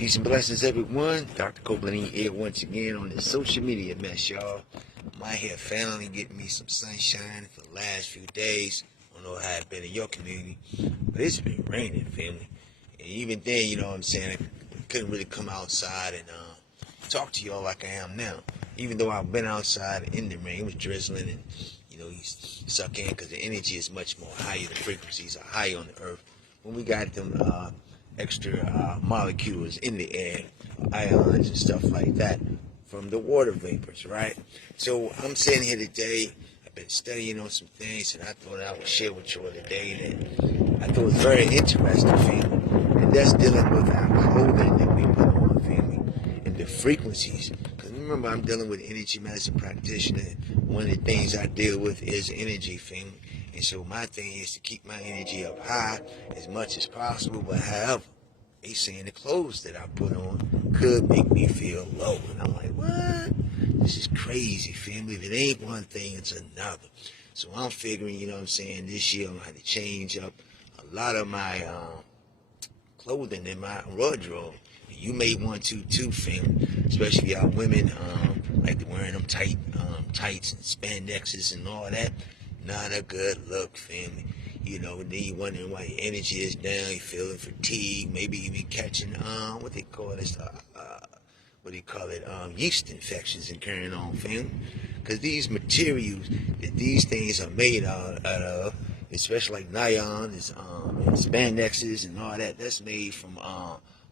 Peace and blessings, everyone. Doctah Copeland here once again on this social media mess, y'all. I'm out here finally getting me some sunshine for the last few days. I don't know how it's been in your community, but it's been raining, family. And even then, you know what I'm saying, I couldn't really come outside and talk to y'all like I am now. Even though I've been outside in the rain, it was drizzling and, you know, you suck in because the energy is much more higher. The frequencies are higher on the earth. When we got them extra molecules in the air, ions and stuff like that from the water vapors, right? So I'm sitting here today. I've been studying on some things, and I thought I would share with you all today that I thought was very interesting, family. And that's dealing with our clothing that we put on, family, and the frequencies. Because remember, I'm dealing with energy medicine practitioner. One of the things I deal with is energy, family. And so my thing is to keep my energy up high as much as possible. But however, they saying the clothes that I put on could make me feel low. And I'm like, what? This is crazy, family. If it ain't one thing, it's another. So I'm figuring, you know what I'm saying, this year I'm going to have to change up a lot of my clothing in my wardrobe. And you may want to too, family. Especially y'all women like to wearing them tights and spandexes and all that. Not a good look, family. You know, then you wondering why your energy is down, you feeling fatigue, maybe even catching what they call this, yeast infections and carrying on, family. Because these materials that these things are made out of, especially like nylon, and spandexes and all that, that's made from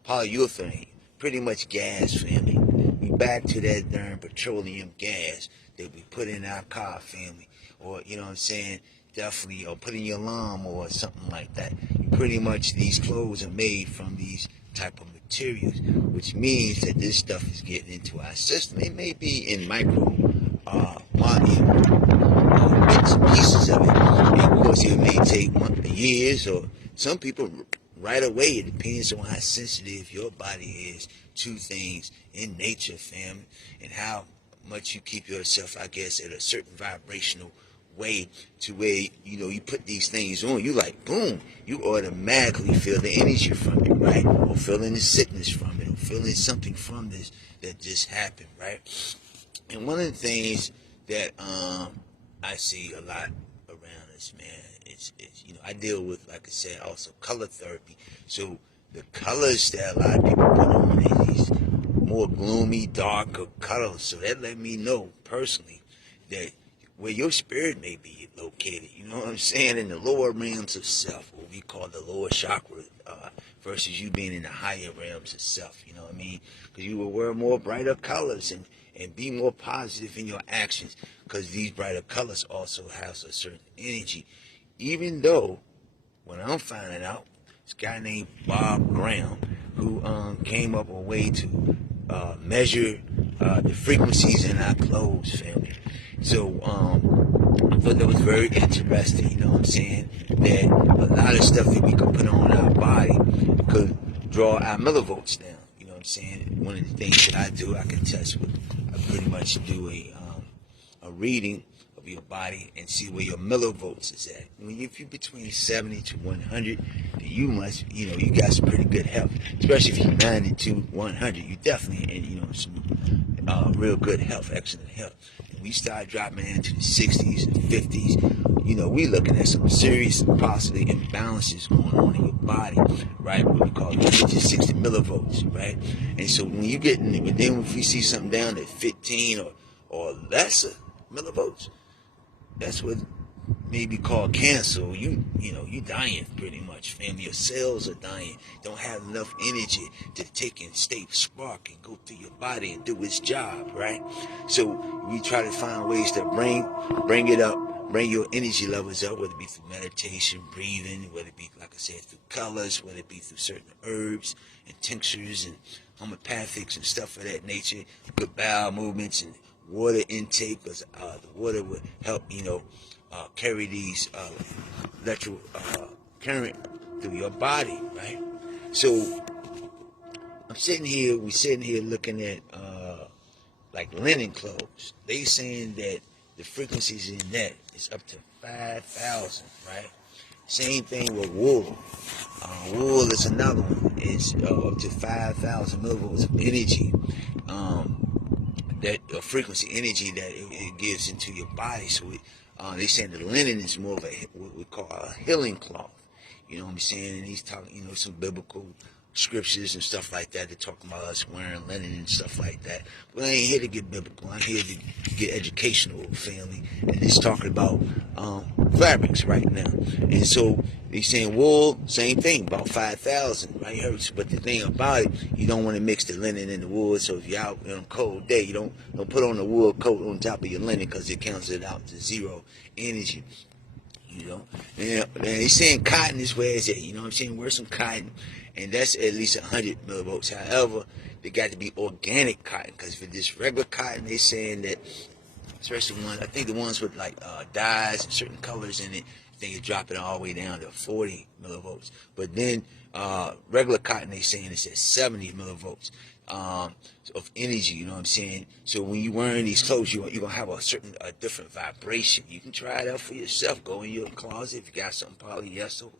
polyurethane, pretty much gas, family. We back to that darn petroleum gas that we put in our car, family. Or, you know what I'm saying, definitely, or put in your lawnmower or something like that. Pretty much these clothes are made from these type of materials, which means that this stuff is getting into our system. It may be in micro bits and pieces of it. And of course, it may take years, or some people right away. It depends on how sensitive your body is to things in nature, fam, and how much you keep yourself, I guess, at a certain vibrational way to where, you know, you put these things on, you like, boom, you automatically feel the energy from it, right? Or feeling the sickness from it, or feeling something from this that just happened, right? And one of the things that I see a lot around us, man, it's you know, I deal with, like I said, also color therapy. So the colors that a lot of people put on is these more gloomy, darker colors. So that let me know personally that where your spirit may be located, you know what I'm saying, in the lower realms of self, what we call the lower chakra, versus you being in the higher realms of self, you know what I mean? Because you will wear more brighter colors and be more positive in your actions, because these brighter colors also have a certain energy. Even though, when I'm finding out, this guy named Bob Graham, who came up with a way to measure the frequencies in our clothes, family. So I thought that was very interesting, you know what I'm saying, that a lot of stuff that we could put on our body could draw our millivolts down, you know what I'm saying. One of the things that I do, I can test with, I pretty much do a reading of your body and see where your millivolts is at. If you're between 70 to 100, then you must, you know, you got some pretty good health. Especially if you're 90 to 100, you definitely in, you know, some real good health, excellent health. And we start dropping into the 60s and 50s, you know, we looking at some serious, possibly imbalances going on in your body, right? What we call 50 to 60 millivolts, right? And so when you get in it, but then if we see something down at 15 or lesser millivolts, that's what may be called cancer. You know, you dying pretty much, fam. Your cells are dying. Don't have enough energy to take and stay spark and go through your body and do its job, right? So we try to find ways to bring it up, bring your energy levels up, whether it be through meditation, breathing, whether it be, like I said, through colors, whether it be through certain herbs and tinctures and homeopathics and stuff of that nature, good bowel movements and water intake, because the water would help, you know, carry these electrical current through your body, right? So we're sitting here looking at like linen clothes. They saying that the frequencies in that is up to 5,000, right? Same thing with wool. Wool is another one. It's up to 5,000 millivolts of energy. That frequency energy that it gives into your body. So they saying the linen is more of what we call a healing cloth. You know what I'm saying? And he's talking, some biblical scriptures and stuff like that. They're talking about us wearing linen and stuff like that. But I ain't here to get biblical. I'm here to get educational, family. And he's talking about fabrics right now. And so he's saying wool, same thing, about 5,000, right? But the thing about it, you don't want to mix the linen and the wool. So if you're out on a cold day, you don't put on a wool coat on top of your linen because it counts it out to zero energy. And he's saying cotton is where it's at. You know what I'm saying? Wear some cotton, and that's at least 100 millivolts. However, they got to be organic cotton, because for this regular cotton, they're saying that, especially I think the ones with like dyes and certain colors in it, I think it dropping all the way down to 40 millivolts. But then regular cotton, they saying it's at 70 millivolts of energy. You know what I'm saying? So when you're wearing these clothes, you're gonna have a different vibration. You can try it out for yourself. Go in your closet if you got something polyester,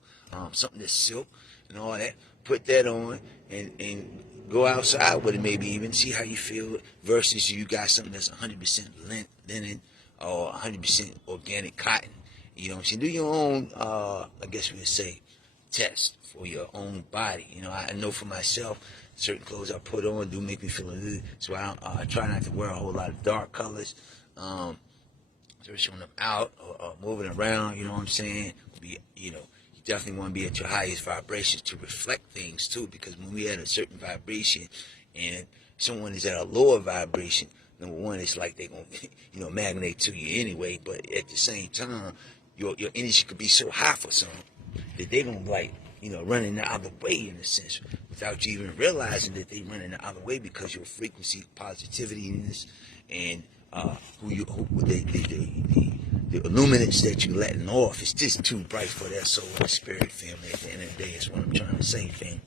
something that's silk and all that. Put that on and go outside with it. Maybe even see how you feel. Versus you got something that's 100% linen or 100% organic cotton. You know what I'm saying? Do your own, I guess we would say, test for your own body. I know for myself, certain clothes I put on do make me feel good, so I try not to wear a whole lot of dark colors, especially when I'm out or moving around. You know what I'm saying? You definitely want to be at your highest vibrations to reflect things too, because when we at a certain vibration and someone is at a lower vibration, number one, it's like they're gonna magnate to you anyway. But at the same time, your energy could be so high for some that they gonna running the other way, in a sense, without you even realizing that they running the other way, because your frequency, positivity, and the illuminance that you letting off is just too bright for that soul and spirit, family. At the end of the day, is what I'm trying to say, fam.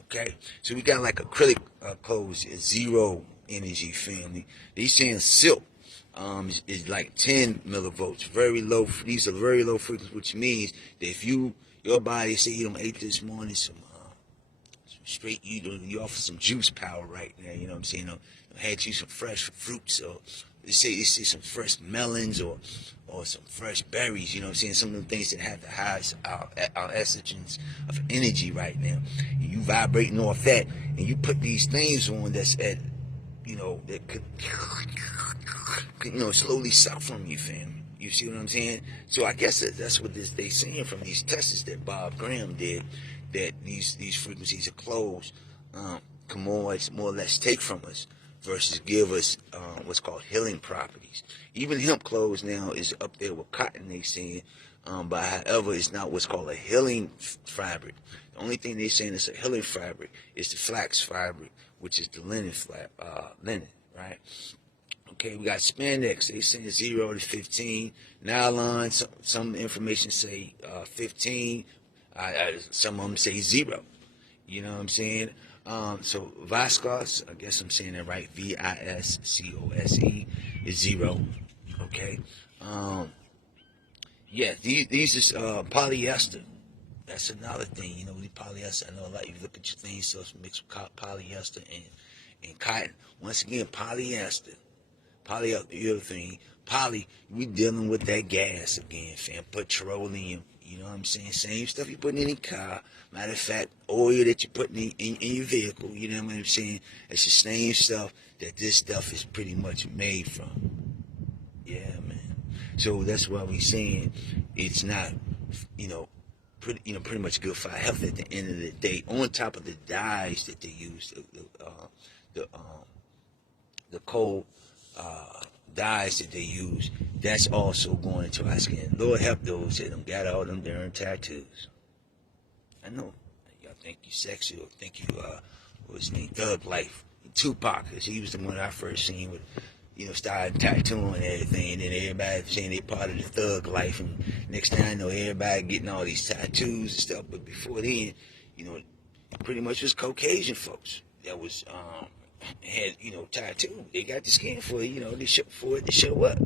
Okay, so we got like acrylic clothes is zero energy, family. They saying silk is like 10 millivolts, very low. These are very low frequencies, which means that if your body, say you don't ate this morning some straight, you offer some juice power right now. You know what I'm saying? Had you some fresh fruits, or they say some fresh melons or some fresh berries. You know what I'm saying? Some of the things that have the highest our estrogens of energy right now. And you vibrating off that, and you put these things on that's at that could slowly suck from you, fam. You see what I'm saying? So I guess that's what they saying from these tests that Bob Graham did, that these frequencies of clothes can more or less take from us versus give us what's called healing properties. Even hemp clothes now is up there with cotton, they saying, but however, it's not what's called a healing fabric. The only thing they're saying is a healing fabric is the flax fabric, which is the linen, right? Okay, we got spandex. They saying 0 to 15. Nylon, some information say 15. Some of them say 0. You know what I'm saying? So viscose, I guess I'm saying that right. VISCOSE is 0. Okay. Yeah, these is polyester. That's another thing. The polyester. I know a lot. You look at your things, so it's mixed with polyester and cotton. Once again, polyester. Polyurethane, we dealing with that gas again, fam. Petroleum, you know what I'm saying? Same stuff you putting in your car. Matter of fact, oil that you're putting in your vehicle, you know what I'm saying? It's the same stuff that this stuff is pretty much made from. Yeah, man. So that's why we saying it's not, pretty much good for our health at the end of the day. On top of the dyes that they use, the cold dyes that they use, that's also going into our skin. Lord help those that don't got all them darn tattoos. I know y'all think you sexy, or think you what's his name, Thug Life, Tupac, because he was the one I first seen with started tattooing and everything, and then everybody saying they part of the thug life, and next thing I know, everybody getting all these tattoos and stuff. But before then, pretty much was Caucasian folks that was had tattoo. They got the skin for it, they show for it to show up.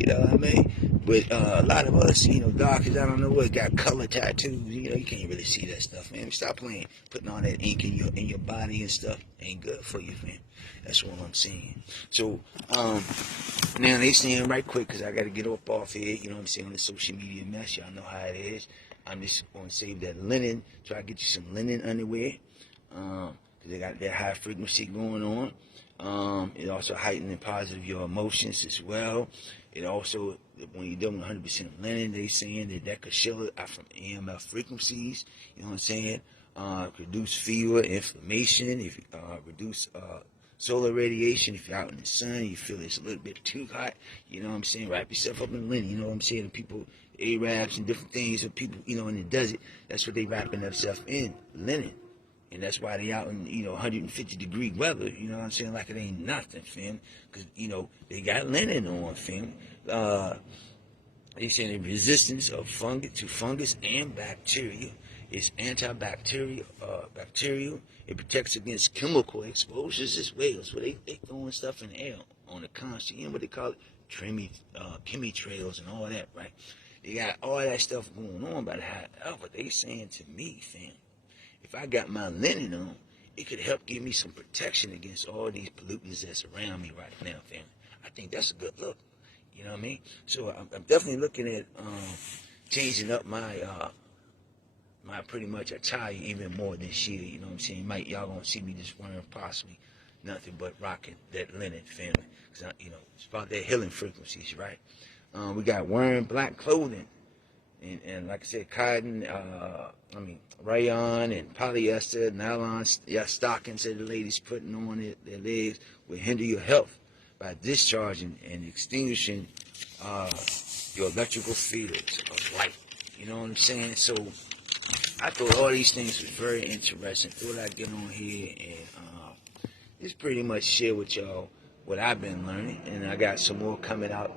You know what I mean? But a lot of us, doctors, I don't know what, got color tattoos. You can't really see that stuff, man. Stop playing, putting all that ink in your body and stuff. Ain't good for you, man. That's what I'm saying. So, now they saying right quick, because I got to get up off here, you know what I'm saying, on the social media mess. Y'all know how it is. I'm just going to save that linen, try to get you some linen underwear. Because they got that high frequency going on. It also heightens and positive your emotions as well. It also, when you're doing 100% linen, they saying that could shield out from EMF frequencies. You know what I'm saying? Reduce fever, inflammation, if reduce solar radiation. If you're out in the sun, you feel it's a little bit too hot, you know what I'm saying? Wrap yourself up in linen, you know what I'm saying? And people, Arabs and different things, and people, in the desert, that's what they wrapping themselves in, linen. And that's why they out in, 150-degree weather, you know what I'm saying? Like it ain't nothing, fam. Because, they got linen on, fam. They say the resistance of fungus and bacteria. It's antibacterial, bacterial. It protects against chemical exposures as well. So they throwing stuff in the air on the constant. You know what they call it? Chemtrails and all that, right? They got all that stuff going on, but however, they saying to me, fam, if I got my linen on, it could help give me some protection against all these pollutants that's around me right now, fam. I think that's a good look. You know what I mean? So I'm definitely looking at changing up my my pretty much attire even more this year. You know what I'm saying? Y'all gonna see me just wearing possibly nothing but rocking that linen, family. Cause it's about that healing frequencies, right? We got wearing black clothing. And like I said, cotton, rayon and polyester, nylon stockings that the ladies putting on their legs will hinder your health by discharging and extinguishing your electrical fields of light. You know what I'm saying? So I thought all these things was very interesting. Thought I'd get on here and just pretty much share with y'all what I've been learning. And I got some more coming out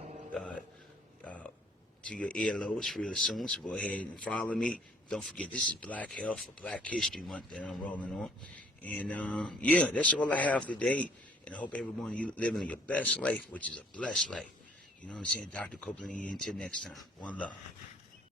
to your earlobes real soon, so go ahead and follow me. Don't forget, this is Black Health or Black History Month that I'm rolling on. And yeah, that's all I have today. And I hope everyone you living your best life, which is a blessed life. You know what I'm saying? Doctah Copeland, until next time. One love.